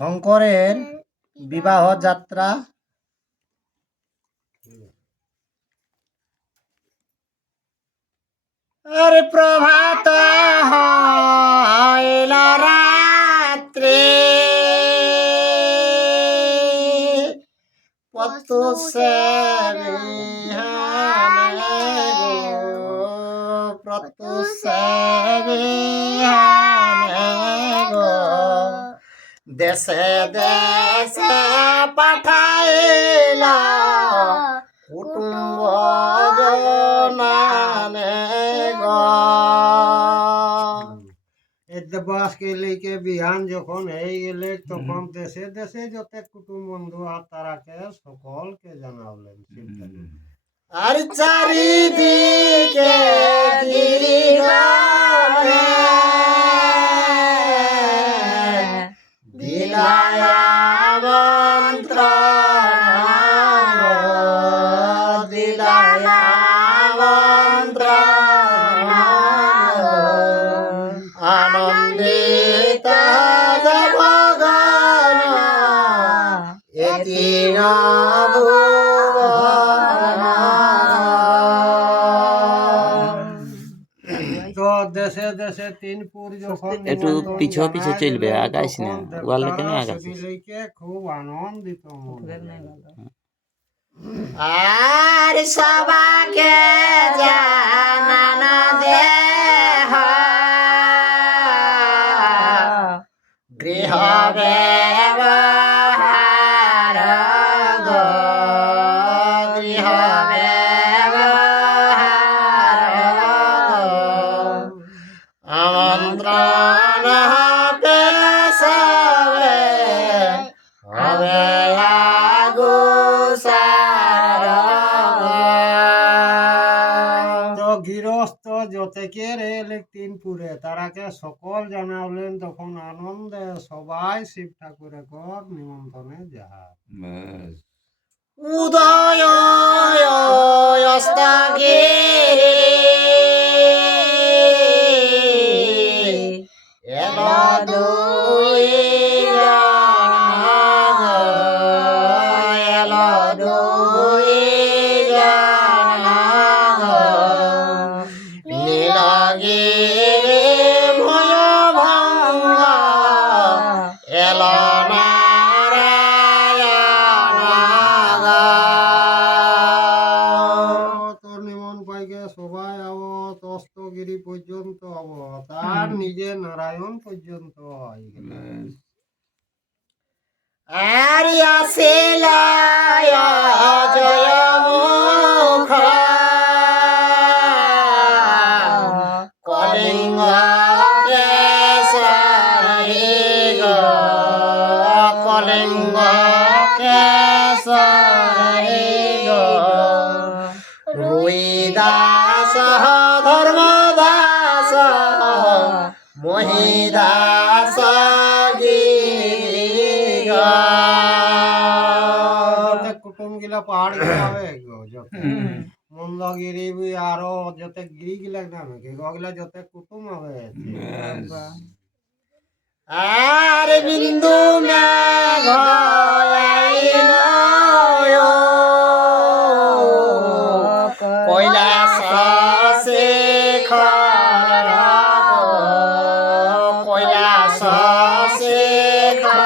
শঙ্করের বিবাহ যাত্রা। আরে প্রভাত হইল রাত্রে প্রত্যুষের বিহানে গো, প্রত্যুষের বিহানে গো, দেশে দেশে পাঠাইলা কুটুম্ব জনানে গো। বাসকে লেকে বিহান যখন হয়ে গেলে তখন দেশে দেশে যত কুটুম বন্ধু আর তারাকে সকলকে জানালেন। আর চারিদিকে গিরিবারে দিলায় আমন্ত্রণ, দিলায় আমন্ত্রণ, আনন্দিত জগগণ এতি তো দেশে দেশে তিনপুর যখন একটু পিছু পিছু চলবে, আগাইস না ওয়ালে কেন আগাইছিস? খুব আনন্দিত আর সবাকে জানানো দেহ গৃহ ব্যবহার গো, গৃহ ব্যবহার গো, আমন্ত্রণ হবে সবে হবে গৃহস্থ যতেকের এলে তিনপুরে তারাকে সকল জানালেন। তখন আনন্দে সবাই শিব ঠাকুরের ঘর নিমন্ত্রণে যায়। উদয় অস্তগিরি এলো দুই জন, এলো দুই জন, নীলগিরি ভয়ভঙ্গ এলো সবাই আবত অস্তগিরি পর্যন্ত আবত আর নিজে নারায়ণ পর্যন্ত আর আসিল জয়মুখ কলিঙ্গ কেশরী গো, কলিঙ্গ কেশরী গো, রুইদাস ধর্মদাস মহিদাস কুটুম গিলা পাহাড় গিলাবে মন্দগিরি আরো যতে গিরি গিলা নামে গিলা যতে কুটুম হবে। আর বিন্দু মেঘ কৈলাস শেখর, কৈলাস শেখর,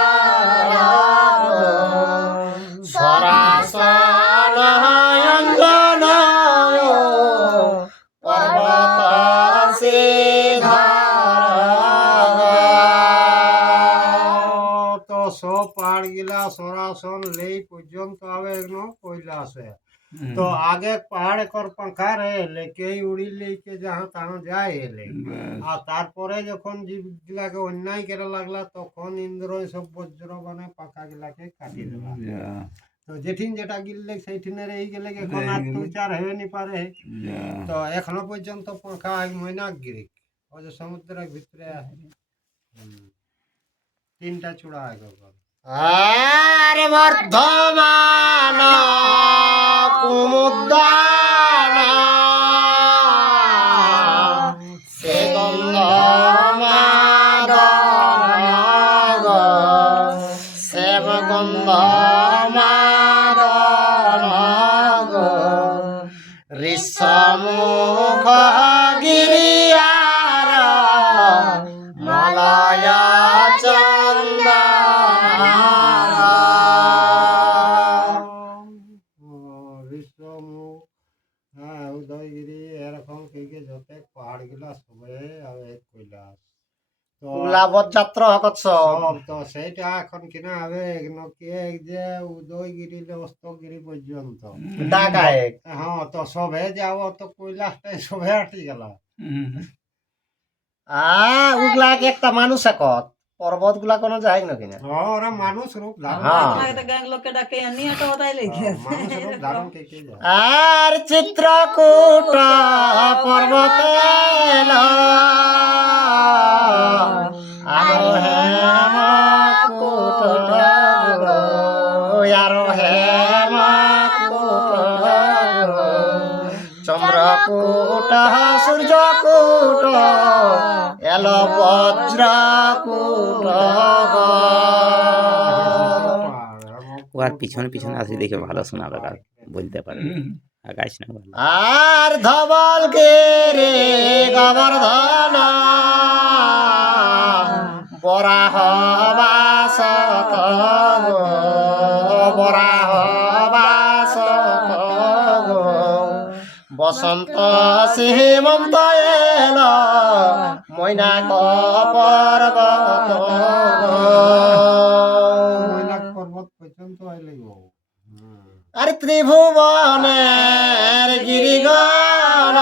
সরাসন অঞ্জন পর্বত তো সব পাহাড় গিলা সরাসন লেই পর্যন্ত হবে কৈলাসে। তো আগে পাহাড় কর পাখা রে লেকে উড়ি লেকে যাহা তাহা যায় এলে। আর তারপরে যখন জীব গিলাকে অন্যায় করে লাগলা তখন ইন্দ্র সব বজ্র মানে পাখা গিলাকে কাটি দিলা। তো যেঠিন যেটা গিললে সেইঠিনের এই গেলে এখন আর বিচার হয়ে নি পারে। তো এখনো পর্যন্ত পাখা ময়নাক গিরি ও যে সমুদ্রের ভিতরে তিনটা চূড়া আগে আর বর্ধমান কুমুদ্দান সে গন্ধ মাদন নন্দ মাদন গো ঋষমুখ গিরিয়ার মলয় বিশ্বমুখ হ্যাঁ উদয়গিরি এরকম কি কি যতে পাহাড় গুলা সবে আর এক কৈলাস তো লাভত যাত্রা হকত সব তো সেইটা এখন কিনা হবে কে যে উদয়গিরি অস্তগিরি পর্যন্ত ডাকায় হ্যাঁ তো সবে যাব তো কৈলাসটাই সবে আটি গেল উগলা একটা মানুষ একত পর্বত গুলা কোনো যায় না কিনা ওরা মানুষ রূপ ধারণ হ্যাঁ। মানুষ রূপ ধারণ কে যায় আর চিত্রকূট পর্বতে আরো হেমকূট আরো হেমকূট চন্দ্রকূট সূর্যকূট এল বজ্রকূট ওর পিছনে পিছনে আসি দেখে ভালো শোনাবে আর বলতে পারবে আকাশ না ভালো আর ধবল গিরি গোবর্ধন বরাহ বাসক বরাহ বাসক বসন্ত সীমন্ত এল মৈনাক পর্বত কৈলাস পর্বত পর্যন্ত আইলে গো আর ত্রিভুবনের গিরিগণ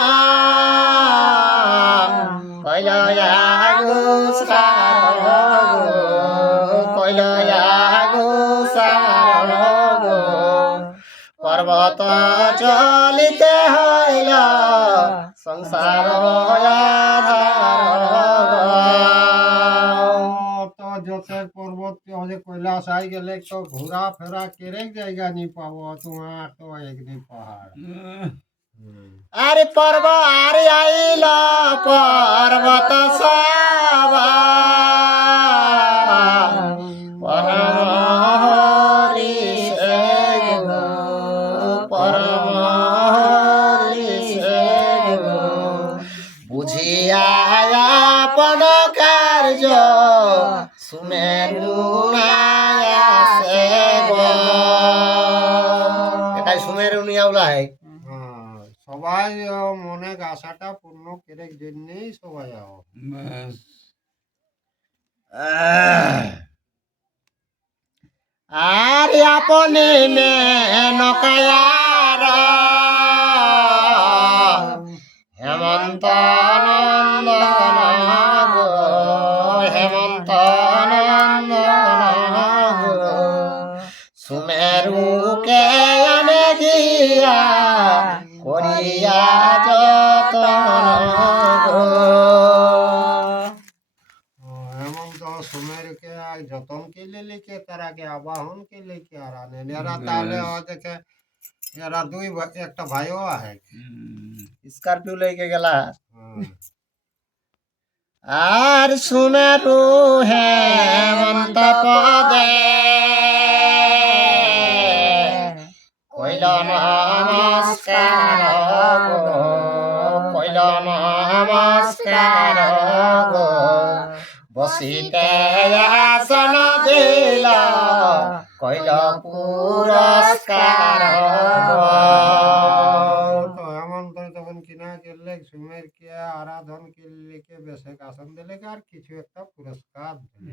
পর্বত চলিতে হইল সংসার তো যতে পর্বত যে কৈলাস আই গেলে তো ঘোরা ফেরা কেরেক জায়গা নি পাবো তোমার তো একদিন পাহাড় আরে পর্ব আর আইল পর্বত সব পরম হরি সে গো পরম হরি সে গো বুঝিয়া আপন কার্য সুমেরু সে গো এটাই সুমেরু নিয়ে উলাই সবাই মনে আশাটা পূর্ণ কেরেক জন্যই সবাই আও আর আপনি নকায়ার হেমন্ত নন্দন গো হেমন্ত নন্দন গো সুমেরুকে আনে গিয়া করিয়া যতন গো হেমন্ত সুমেরকে যতন কে লিখে তারাকে আবাহন কে লিখে আর আনেন এরা তাহলে দেখে এরা দুই একটা ভাইও আহে স্করপিও লেগে গেলা আর সুমেরু হেমন্ত পদে কইল নমস্কার গো কইল নমস্কার গো বসিতে আসন দিল কইল পুরস্কার তো হেমন্ত তখন কিনা করলে সুমের কে আরাধন করলে কে বেশে আসন দিলে আর কিছু একটা পুরস্কার দিলে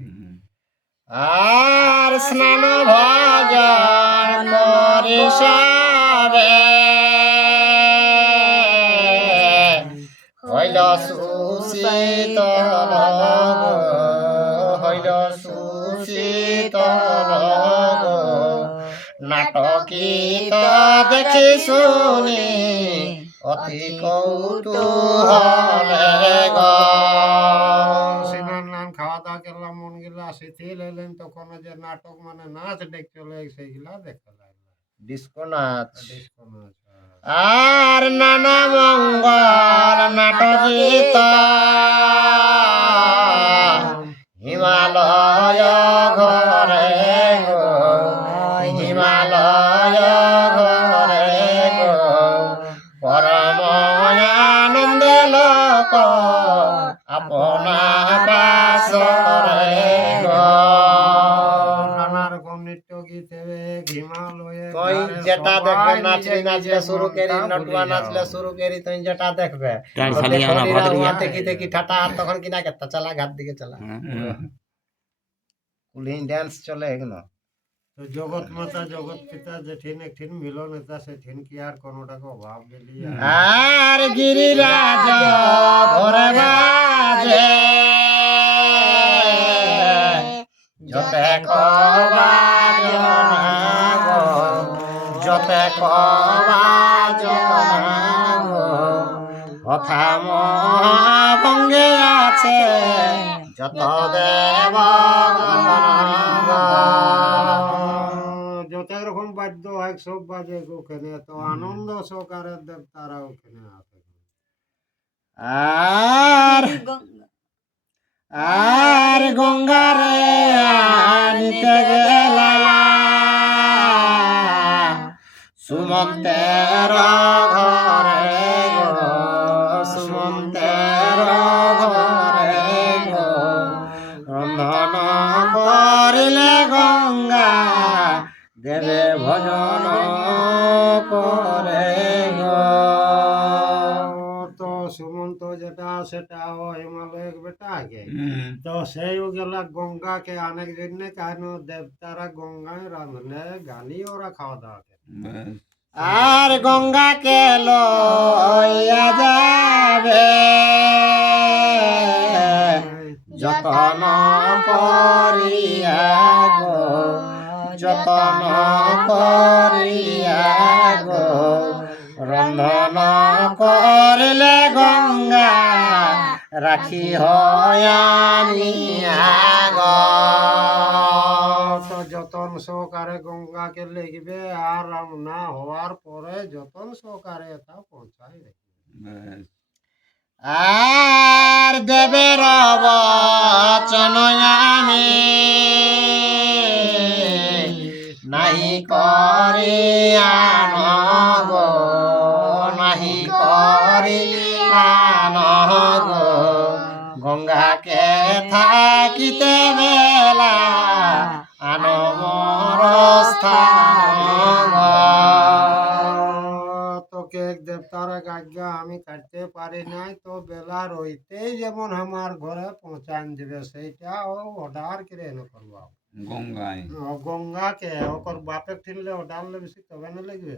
আর স্নান ভজন করি সবে হইল সুশীতল হইল সুশীতল নাটকীত দেখি শুনি অতি কৌতূহলে নান খাওয়া দাওয়া করলাম মন গেলা শিথিল এলেন তখন যে নাটক মানে নাচ দেখ চলে সেইগুলা দেখা লাগলো ডিস্কো নাচ ডিস্কো নাচ আর নানা মঙ্গল নাটকীত হিমালয় ঘরে গো তুই যেটা দেখবে নাচলি নাচলে শুরু করি নটুয়া নাচলে শুরু করি তুই যেটা দেখবে টান তো শালিয়া না দেখো ভাদরিয়া। দেখি দেখি ঠাটা আর তখন কিনা কেতা চালা ঘাট দিকে চালা কুলিং ডান্স চলে এগুলো তো জগৎ মাতা জগৎ পিতা যেঠিন একঠিন মিলন এটা সেঠিন কি আর কোনোটাকে অভাব দিলি আর গিরিরাজ ঘরে বাজে যতে কবাজ গো যতে কবাজ গো কথা মহাভঙ্গে আছে যত দেব যত রকম বাদ্য হয় সব বাজে ওখানে তো আনন্দ সহকারে দেবতারা ওখানে আছে আর আর গঙ্গারে আনিতে গেলা সুমন্তের ঘরে গো সুমন্তের ঘরে গো রন্ধন করিলে গঙ্গা দেবে ভজন করে গো তো সুমন্ত যেটা সেটা ও হিমালয়ের বেটা আগে তো সেই গেলা গঙ্গাকে অনেক জন্য কেন দেবতারা গঙ্গায় রাঁধলে গালি ওরা খাওয়া দাওয়া করে। আর গঙ্গাকে লইয়া যাবে যতন করিয়া গো যতন করিয়া গো রন্ধন করিলে গঙ্গা রাখি হয়ানিয়া গো তো যতন সহকারে গঙ্গাকে লিখবে আর রান্না হওয়ার পরে যতন সহকারে এটা পৌঁছাই রাখবে আর দেবের বচন আমি নাহি করি আনগ নাহি করি আনগ গঙ্গাকে থাকিতে বেলা আনমর স্থান তোকে দেবতারা আজ্ঞা আমি কাটতে পারি নাই তো বেলা রইতেই যেমন আমার ঘরে পৌঁছান দিবে সেইটা ও অর্ডার করে এনে করবো গঙ্গায় গঙ্গাকে ওকর বাপে ঠিনলে অর্ডার লেগেছি তবে না লেগবে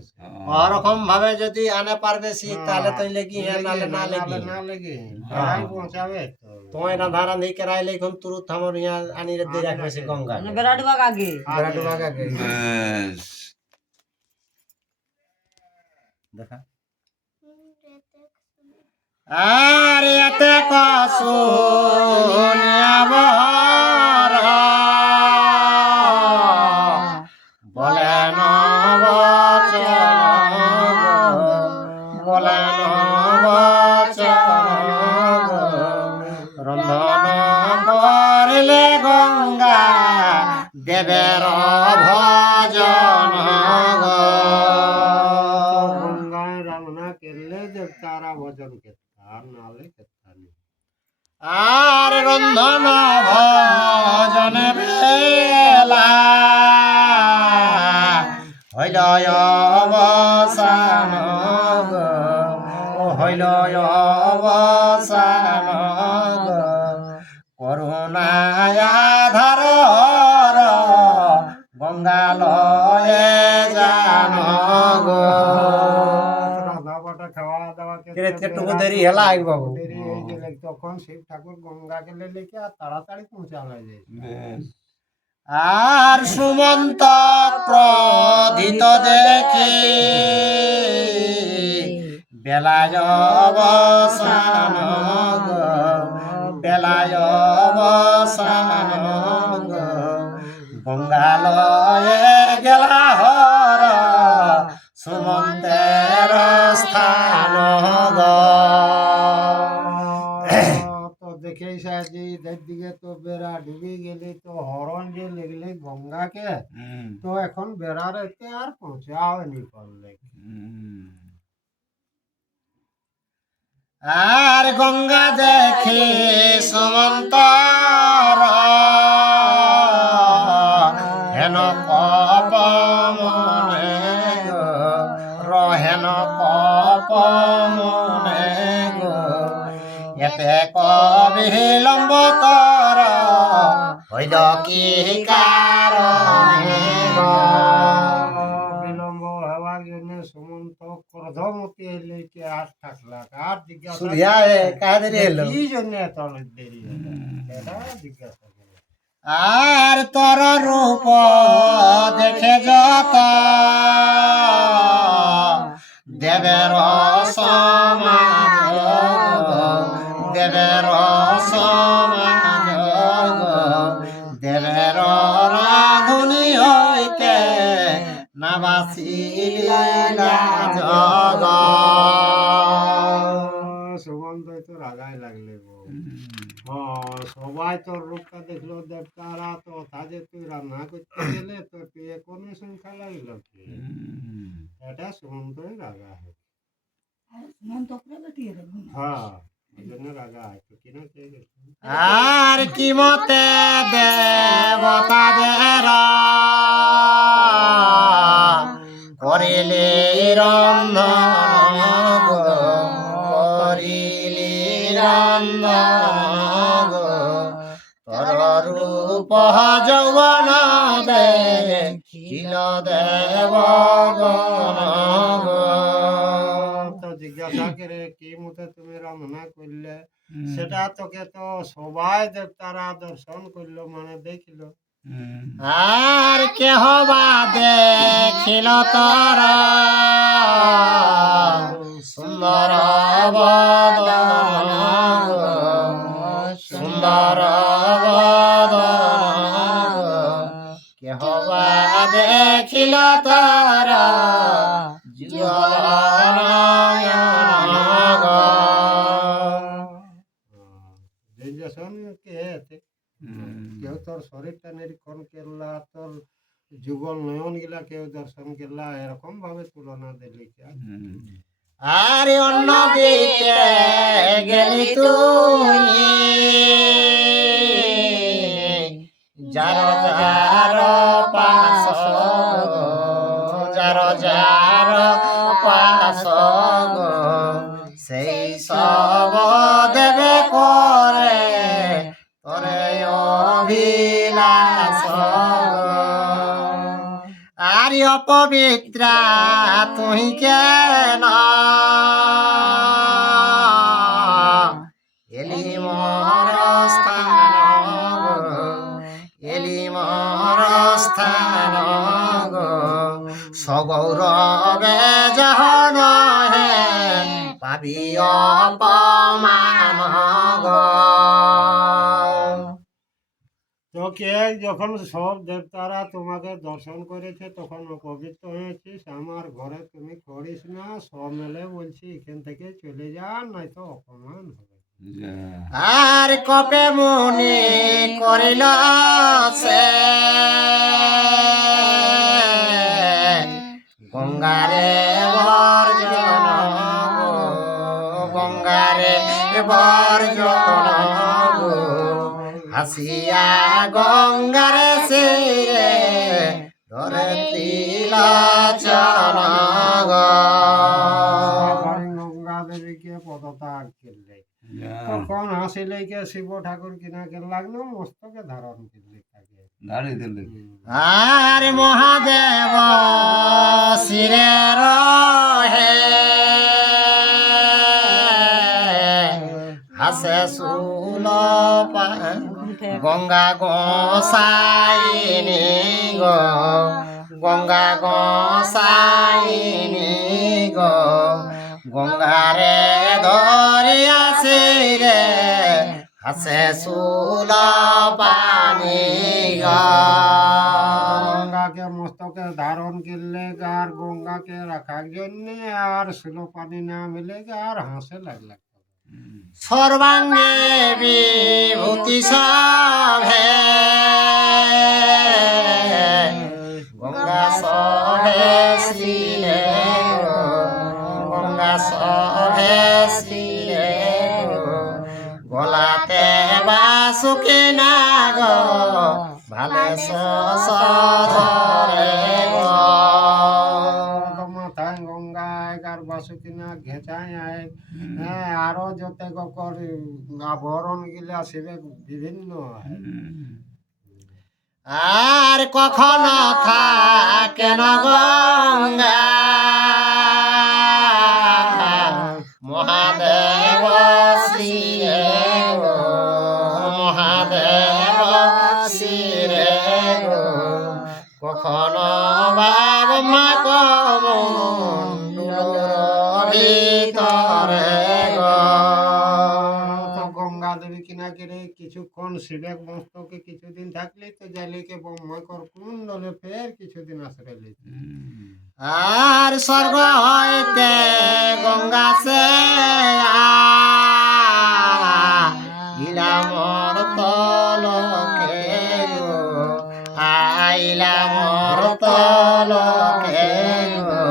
ওরকম ভাবে যদি আনে পারবে শীত তাহলে তুই লেগি হ্যাঁ নালে না লেগি না লেগে বেলায় পৌঁছাবে তো তোমায় রাধা রাধি কেরাইলে এখন তুরুত থামর ইয়া আনি রে দিয়ে রাখবে সে গঙ্গা বিরাট বাগ আগে বিরাট বাগ আগে দেখা আর এতে কসুনিয়া বহর বলেন বচন বলেন বচন রন্ধন করিলে গঙ্গা দেবের ভজন গঙ্গায় রান্না করলে দেবতারা ভজন করতাম নালে করতাম আর রন্ধন ভজন বেলা হইল অবসান হইল অবসান করুণায় আধার গঙ্গালয়ে জান গো রাধা বাটা খাওয়া দাওয়া একটু দেরি হেলা আইব বাবু দেরি হয়ে গেলে তখন শিব ঠাকুর গঙ্গাকে লেকে আর তাড়াতাড়ি পৌঁছানো যায় আর সুমন্ত প্রধিত দেখি বেলায় অবসান বেলায় অবসান গঙ্গালয়ে গেলা হর সুমন্তের স্থান তো দেখেই সাজি দিকে তো বেড়া ডুবে গেলে তো হরণ যে লেগলে গঙ্গাকে তো এখন বেড়ার এতে আর পৌঁছাওনি করলে আর গঙ্গা দেখি সুমন্ত হেন কপ মনে মনে গো এতে কবিলম্ব তর হইল কি কারণে গো বিলম্ব হওয়ার জন্য সুমন্ত ক্রোধমতি লেকে আর থাকলা আর জিজ্ঞাসা সুরিয়া কাদের এলো কি জন্য এত দেরি হলো এটা জিজ্ঞাসা করে আর তোর রূপ দেখে যত দেবের সমাজ দেবের সমাজ দেবের রাধুনি হইতে না বাসিলা জগ সুগন্ধ তো রাগাই লাগলে গো সবাই তোর রূপটা দেখলো দেবতারা তো তাদের তুই রান্না করতে গেলে তো তুই কোনো সংখ্যা লাগলো কি এটা সুমন্তই রাগা হয় হ্যাঁ ওই জন্য রাগা হয় তো কিনা কে গেছে আর কি মতে দেবতাদের করিলে রন্ধন গো করিলে রন্ধন গো তোর রূপ যৌবন দেখিল দেবগণ গো তো জিজ্ঞাসা করে কি মতে তুমি রান্না করলে সেটা তোকে তো সবাই দেবতারা দর্শন করলো মানে দেখিল আর কেহ বা দেখিল তোর সুন্দর বদন গো, সুন্দর বদন গো। কেহ বা দেখিল তোর যুগল নয়ন গো। দর্শন কে আছে কেউ তোর শরীরটা নিরীক্ষণ করলা তোর যুগল নয়ন গিলা কেউ দর্শন করলা এরকম ভাবে তুলনা দিলি আরে অন্য দিকে গেলি তুই যার যার পাশ যার যার পাশ গো সেই সব দেবে করে তোরে অভিলাষ আর অপবিত্রা তুই কেন এলি মর স্থান গো, এলি মর স্থান গো সগৌরবে যহন হে পাবি অপমান গো। তোকে যখন সব দেবতারা তোমাকে দর্শন করেছে তখন পবিত্র হয়েছিস আমার ঘরে তুমি করিস না সব মেলে বলছি এখান থেকে চলে যা নয়তো অপমান হবে আর কপে মুনি করিল সে গঙ্গারে বর্জন গো, গঙ্গারে বর্জন গো হাসিয়া গঙ্গারে সিরে ধরে ত্রিলোচন গো। গঙ্গা দেবীকে পদত্যাগ করলে তখন হাসিলেকে শিব ঠাকুর কিনা কে লাগলো মস্তকে ধারণ করলে তাকে আর মহাদেব শিরে রহে হাসে সুল গঙ্গা গোসাইনি গো, গঙ্গা গোসাইনি গো গঙ্গারে ধরিয়াছি রে হাসে সুল পানি গো। গঙ্গাকে মস্তকে ধারণ করলে আর গঙ্গাকে রাখার জন্য আর শিলো পানি না মিলে আর হাসে লাগলো সর্বাঙ্গে বিভূতি সভে গঙ্গা সভে শ্রীরে গো, গঙ্গা সভে শ্রীরে গো গলাতে বাসুকি না গো ভালে সরে গো। মাথায় গঙ্গা আর বাসুকে দিনা ঘেঁচাই আয় হ্যাঁ আরো যত গকর আবরণ গিলা শিবে বিভিন্ন হয় আর কখনো থাকে না গঙ্গা মহাদেব শ্রীরে গো মহাদেব শ্রীরে গো কখনো বাব মা কমণ্ডুলোর ভিতরে গো তো গঙ্গা দেবী কিনা করে কিছুক্ষণ শিবেক মস্তকে কিছুদিন থাকলে তো জালিকে ব্রহ্মকর কুণ্ডলে ফের কিছুদিন আশ্রয় লিত আর স্বর্গ হইতে গঙ্গা সে আইলা মোর তলকে গো আইলা মোর তলকে গো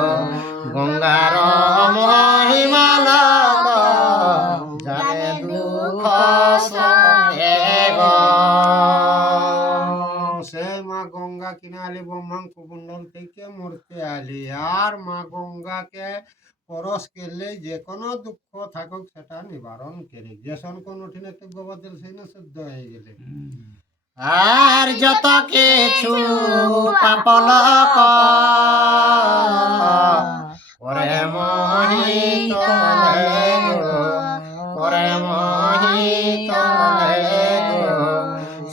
গঙ্গার মহিমালক জানে দুঃখ সখে গো সে মা গঙ্গা কিনা আলি ব্রহ্মাঙ্ক কুণ্ডল থেকে মূর্তি আলি আর মা গঙ্গাকে পরশ করলে যে কোনো দুঃখ থাকুক সেটা নিবারণ করে যেসন কোন উঠিনে তো গোবর দিল সেই না শুদ্ধ হয়ে গেলে আর যত কিছু পাপলক করে মোহিত গো করে মোহিত গো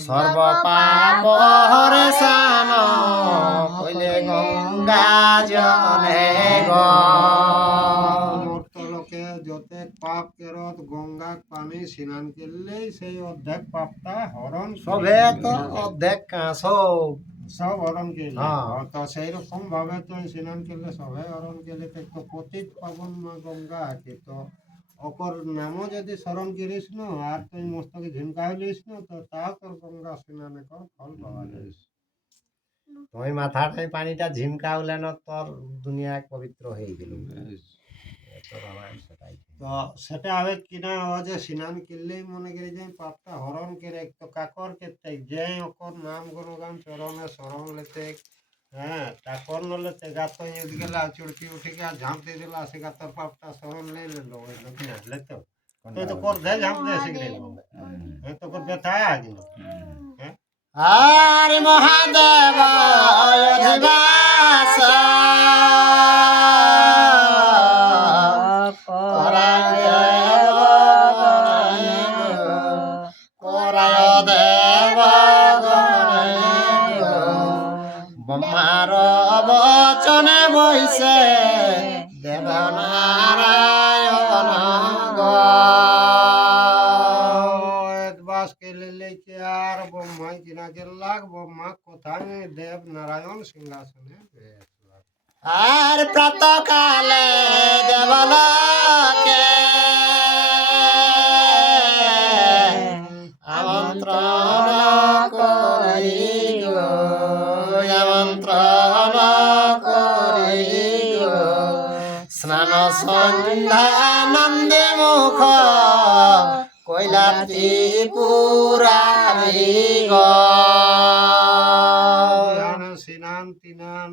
সর্ব পাপ হরে সান কইলে গঙ্গা জলে গো মর্তলোকে যতে পাপ কেরত গঙ্গা পানি স্নান করলেই সেই অর্ধেক পাপটা হরণ সবে তো অর্ধেক সব সব হরণ করলে হ্যাঁ। তো সেই রকম ভাবে তো স্নান করলে সবে হরণ করলে তো পতিত পাবন মা গঙ্গা আছে তো অকর নামও যদি স্মরণ করিস না আর তুই মস্তকে ঝিমকাইলিস না তো তাও তোর গঙ্গা স্নানে কর ফল পাওয়া যায় তুই মাথাটাই পানিটা ঝিমকাউলে না তোর দুনিয়া পবিত্র হয়ে গেল তো রামায়ণ সেটাই তো সেটা হবে কিনা ও যে স্নান করলেই মনে করি যে পাপটা হরণ করে তো কাকর কেতে যে অকর নাম গুণগান চরণে স্মরণ লেতে হ্যাঁ তাকর নলে তে গাত ইউজ গেলা চুড়কি উঠি গা ঝাঁপ দিয়ে দিলা সে গাতর পাপটা স্মরণ নেই লেলো ওই লোক না লেতো তো কর দে ঝাঁপ দে শিখরে হ্যাঁ তো কর ব্যথায় আগিল হ্যাঁ আর মহাদেব অধিবাস করায় দেব ব্রহ্মার বচনে বইছে দেব নারায়ণ গো বাস কে লেকে আর ব্রহ্মায় কিনা কে লাগ ব্রহ্মা কোথায় দেব নারায়ণ সিংহাসনে বেশ আর প্রাতকালে দেবলোকে আমন্ত্রণ করি গো আমন্ত্রণ করি গো স্নান সন্ধ্যা নন্দে মুখ কইলা ত্রিপুরারি গো সিনান তিনান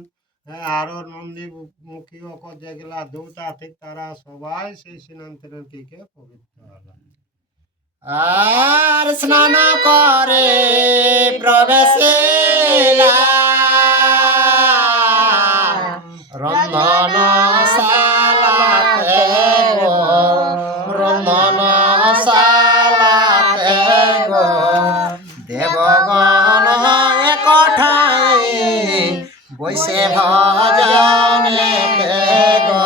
আরো নন্দী মুখী অকর যেগুলা দেবতা ঠিক তারা সবাই সেই স্নান তিনান কে পবিত্র হলো আর স্নান করে প্রবেশিলা রন্ধন শালাতে গো রন্ধন শালাতে গো দেবগণ একঠাই বৈশে ভজনে গো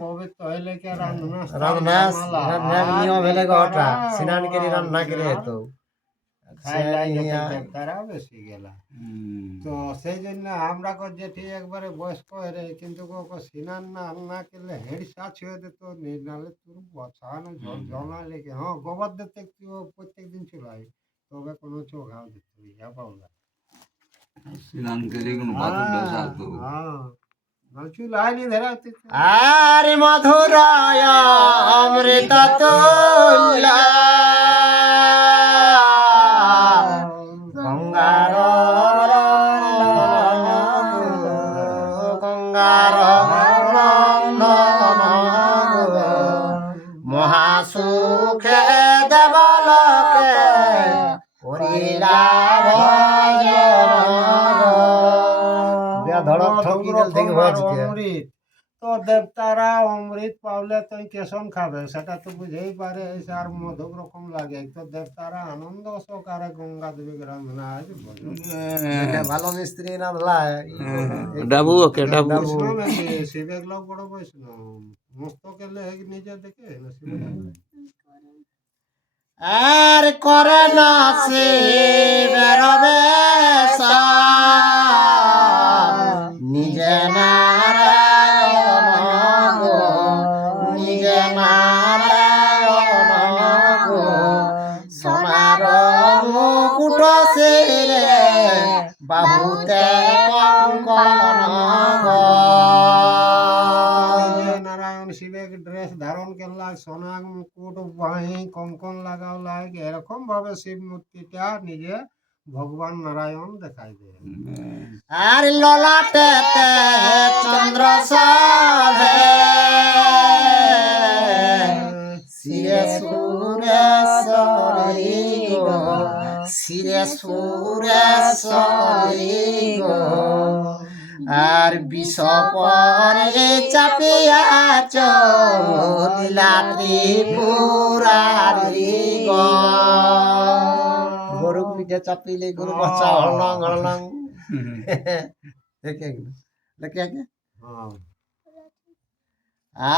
পবিত্র হইলে কে রান্না রান্না নিয়ম হলে গোটা স্নান করে রান্না করে তো তারা বেশি গেলা তো সেই জন্য আমরা যেটি একবারে বয়স্ক হয়ে কিন্তু স্নান না করলে হেড সাচ হয়ে যেত নাহলে তোর বসানো জল জমা লেগে হ্যাঁ গোবর দিতে প্রত্যেক দিন চুলাই তবে কোনো চোখাও দিত ইয়া পাওলা স্নান করে কোনো বাথরুম সারতো হ্যাঁ চুলাই নি ধরা আর মধুর অমৃত তুল্য গঙ্গার গঙ্গার ধড়ক ঠকি গেল থেকে বাজকে অমৃত তো দেবতারা অমৃত পাওলে তো কেসন খাবে সেটা তো বুঝেই পারে আর মধুক রকম লাগে তো দেবতারা আনন্দ সহকারে গঙ্গা দেবী গ্রাম না এটা ভালো মিস্ত্রি না লাই ডাবু ওকে ডাবু বৈষ্ণব শিবের লোক বড় বৈষ্ণব মস্তকে লেগ নিজে দেখে না শিবের আর করে না সে বেরবে নিজে নারায়ণ গো নিজে নারায়ণ গো সোনার মুকুট শিরে বাহুতে কঙ্কন গো নারায়ণ শিবে ড্রেস ধারণ করলা সোনা মুকুট বাহি কঙ্কন লাগাও লাগে এরকম ভাবে শিব মূর্তিটা নিজে ভগবান নারায়ণ দেখাই দেয় আর ললাটে চন্দ্র সভে শিরে সুরেশ্বরী গো শিরে সুরেশ্বরী গো আর বিষ পরে চাপিয়া চলিলা ত্রিপুরারি গো গরু পিঠে চাপিলে গরু বাচ্চা হলং হলং দেখে দেখে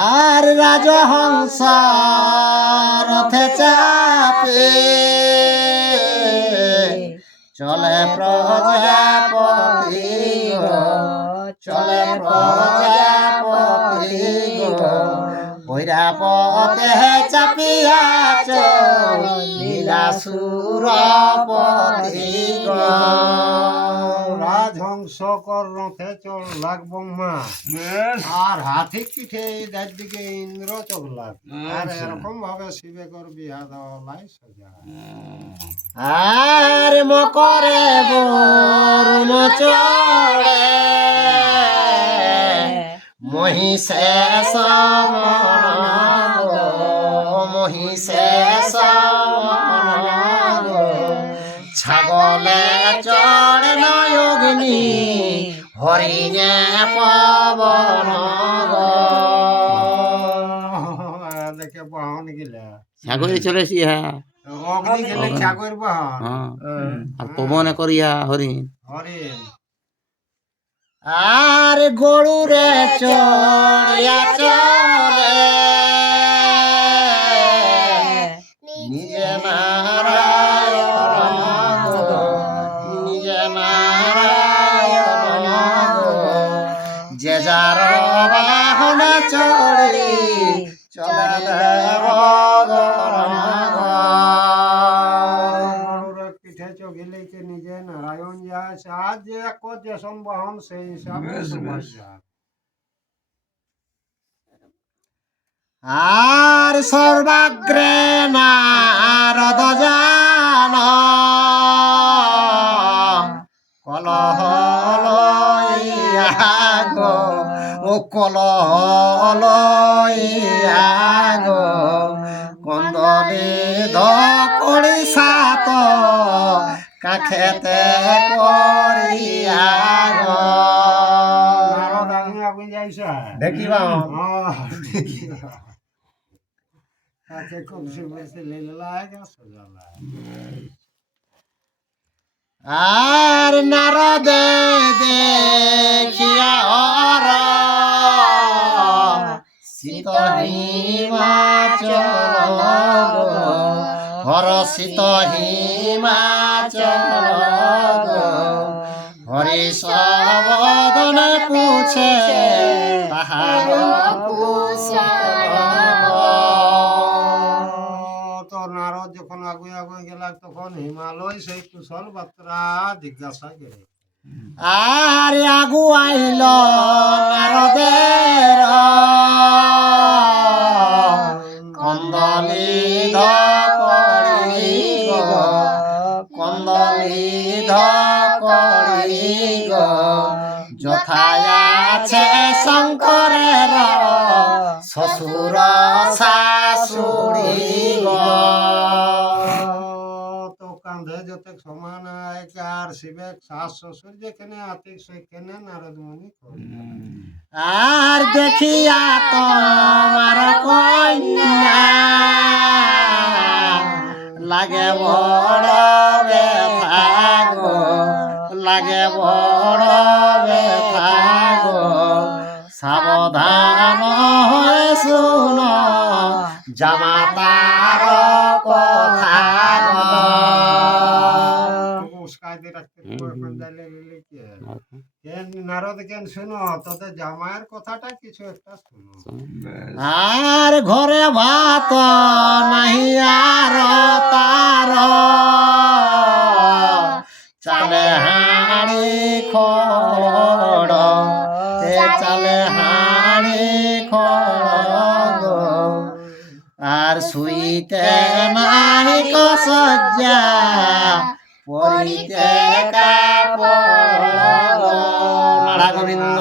আর রাজহংস রথে চাপে চলে প্রজাপতি গো চলে প্রজাপতি গো ঐরাপতে চাপিয়া চলিলা সুরপতি গো রাজহংস কর রথে চল লাগ ব্রহ্মা আর হাতির পিঠে যার দিকে ইন্দ্র চগলাগ আর এরকম ভাবে শিবে কর বিয়া দেওয়া লাই সোজা আর মকরে বরুণ চড়ে মহিষে সমন গো মহিষে সমন গো ছাগলে চড়ে নয়গ্নি হরিণে পবন গো দেখে বাহন গিলা সাগরে চলেছি হ্যাঁ অগ্নি গেলে ছাগর বাহন আর পবনে করিয়া হরিণ হরিণ আর গরুরে চড়িয়া চলে নিজে নারায়ণ গো নিজে নারায়ণ গো যে যার বাহন চড়ি চলে পিঠে চগিলে নিজে নারায়ণ যায় আজ যে এক যেসন বাহন সেই হিসাবে সমস্যা আর সর্বাগ্রে নারদ জান কলহ লইয়া গো ও কলহ লইয়া গো কন্দলি ধকড়ি সাত কাখেতে করিয়া গো নারদ আগুন যাইছে দেখিবা কাছে খুব সুবসে লেলা সোজা আর নারদে দেখিয়া হর শীত হিমাচল গো হর শীত হিমাচল গো হরি সবদন পুছে তাহার তো নারদ যখন আগুয়ে আগুয়ে গেল তখন হিমালয় সেই কুশল বার্তা জিজ্ঞাসা করে আর আগু আইল নারদের কন্দলি ধকড়ি গো কন্দলি ধকড়ি গো যথায় আছে শঙ্করের শ্বশুর শাশুড়ি গো তো কাঁধে যত সমান আর শিবেক শাস শ্বশুর যেখানে আতিক সেখানে নারদ মুনি কইলা। আর দেখিয়া তোমার কন্যা লাগে বড় ব্যথা গো, লাগে বড় ব্যথা গো, সাবধান হয়ে শুনো জামাতার কথা গো। উস্কাই দিয়ে রাখতে এখন যাইলে লিলে কি হয়? কেন নারদ কেন শুনো তোদের জামাইয়ের কথাটা কিছু একটা শুনো। আর ঘরে ভাত নাহি আর তার, চালে হাড়ি খড়, এ চালে হাড়ি খড় গো। আর শুইতে নাই কসজ্জা, পরিতে কাপড় গো। নাড়া গোবিন্দ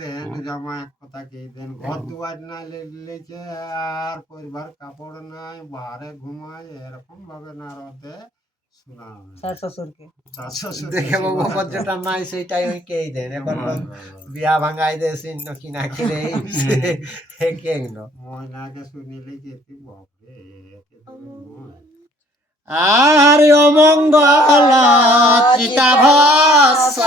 দেন জামাইয়ের কথা কি দেন, ঘর দুয়ার নাই লেগেছে আর পরিবার কাপড় নাই, বাহারে ঘুমায়, এরকম ভাবে নারদে শোনা শ্বশুরকে দেখে বাবু যেটা নাই সেটাই ওই কেই দেন। এখন বিয়া ভাঙাই দে চিহ্ন কিনা কিনে কেন ময়নাকে শুনিলে যেতে বাপরে একে তুমি আর অমঙ্গল চিতাভস্য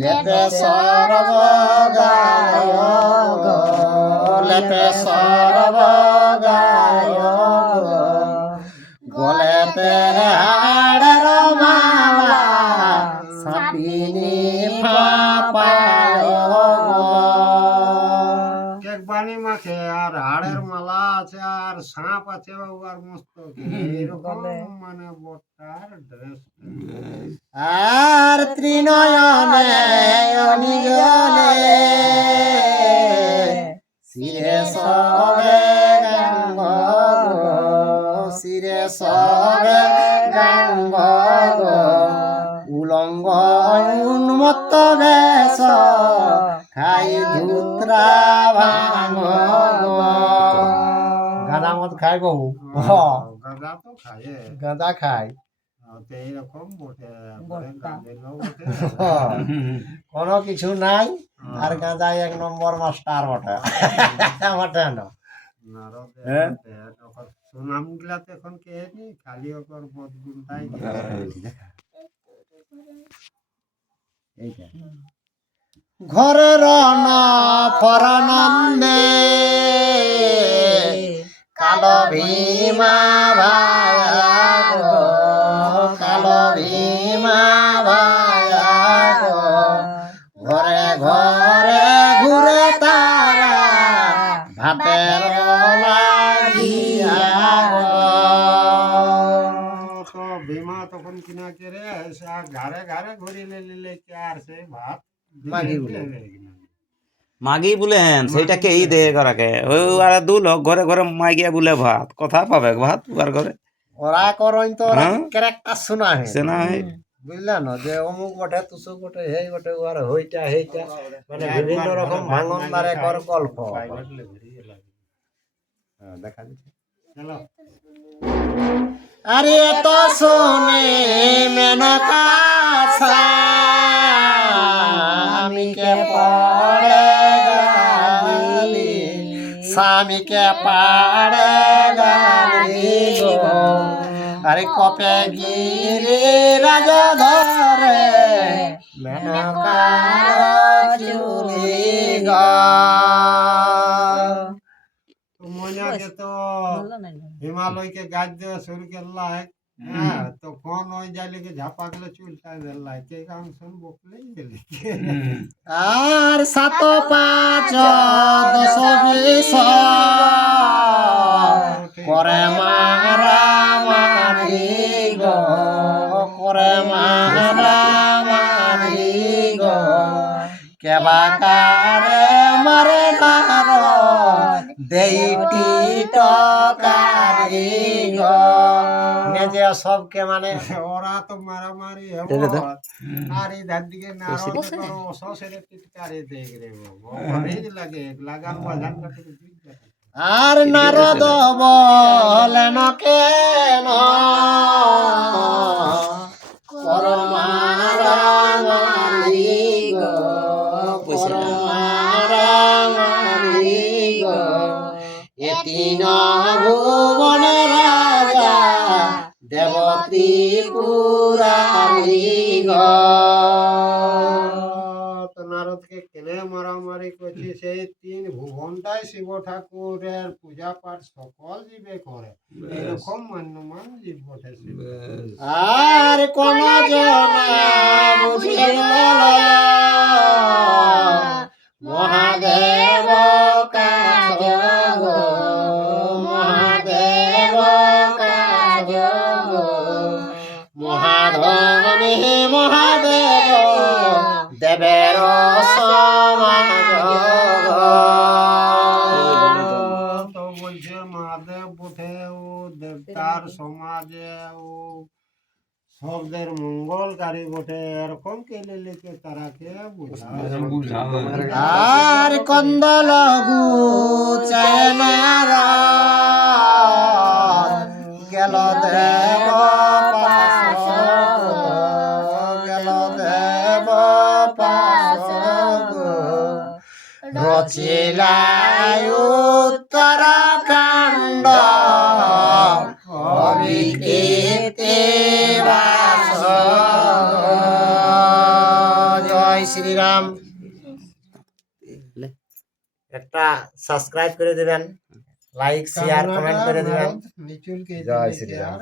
লেপে সর্বগায় গো, লেপে সর্বগায় গো, গলেতে হাড়ের মালা সাপিনি ফাপায় গো। কেক বানি মাখে আর হাড়ের মালা আছে আর সাপ আছে বাবু আর মস্তকে, এরকম মানে বট্টার ড্রেস। আর ত্রিনয়নে অনিগলে শিরে সবে গাঙ্গ গো, শিরে সবে গাঙ্গ গো, উলঙ্গ উন্মত্ত বেশ খাই ধুত্রা ভাঙ্গ গো। গাঁদা মদ খায় গো, গাঁদা তো খায়, গাঁদা খায়। তো এইরকম বটে গাঁদেরও বটে। কোনো কিছু নাই আর গাঁজা এক নম্বর মাস্টার বটে বটে না। হ্যাঁ? সুনাম গুলাতে এখন কে নি খালি ওপর বদগুনটাই ঘরের ফরানন্দে কালো ভীমা ভায়া গো, কালো ভীমা ভায়া গো, ঘরে ঘরে ঘুরে তারা ভাতের লাগিয়া গো। তো ভীমা তখন কিনা করে সে ঘরে ঘরে ঘুরিলে লিলে কে আর সে ভাত মাগি বলে। মাগি বলে হেন সেইটাকে এই দে করাকে ওই আর দুল ঘরে ঘরে মাগিয়া বলে ভাত কথা পাবে ভাত আর ঘরে ওরা করইন তো হ্যাঁ? ক্যারেক্টার শোনা হে সে না হয় বুঝলা না, যে অমুক বটে তুসুক বটে হেই বটে আর হইটা হেইটা মানে বিভিন্ন রকম ভাঙন দ্বারে কর গল্প। হ্যাঁ, দেখা যাচ্ছে। চলো আরে তো শোনে মেনকা স্বামীকে পড়ে গালি, স্বামীকে পাড়ে গালি গো। আরে কপে গিরি রাজ ধরে মেনকা চুরি গো। তো ময়নাকে তো হিমালয়কে গাছ দেওয়া শুরু করলাই, হ্যাঁ তখন ওই জালিকে ঝাপা গেলে চুলটা দিলাই কে গান শুন বকলেই গেলি। আর ৭ ৫ ১০ ২০ করে মারা মারি গো, করে মারা মারি গো। কেবা কারে মারে নার দেইটি টকারি গো। যে সবকে মানে ওরা তো মারামারি হবো আর এই ধার দিকে নারদ সসেরে পিটকারে দেখ রে বাবা লাগে লাগান বাজান কাটে আর নারদ বলেন কেন পরমারামারি গো পরমারামারি গো এ তিন ভুবন রাজা দেব ত্রিপুরারি গো। তো নারদকে কেনে মারামারি করছে, সেই তিন ভুবনটাই শিব ঠাকুরের পূজা পাঠ সকল জীবে করে, এরকম মান্যমান জীব বটে শিব। আর কোন জনা বুঝে মহাদেব কাজ গো মহাদেব কাজ গো মহাধনে মহাদেব দেবের সমাজ গো। তো বলছে মহাদেব বটে ও দেবতার সমাজে ও শব্দের মঙ্গলকারী বটে, এরকম কেলে লিখে তারাকে বুঝাবে। আর কন্দল গুচেনার গেল দেব পাশ গেল দেব পাশ রচিলাই উত্তরাখণ্ড অবিকৃতি বাস। জয় শ্রীরাম। একটা সাবস্ক্রাইব করে দিবেন, লাইক শেয়ার কমেন্ট করে দিবেন। জয় শ্রীরাম।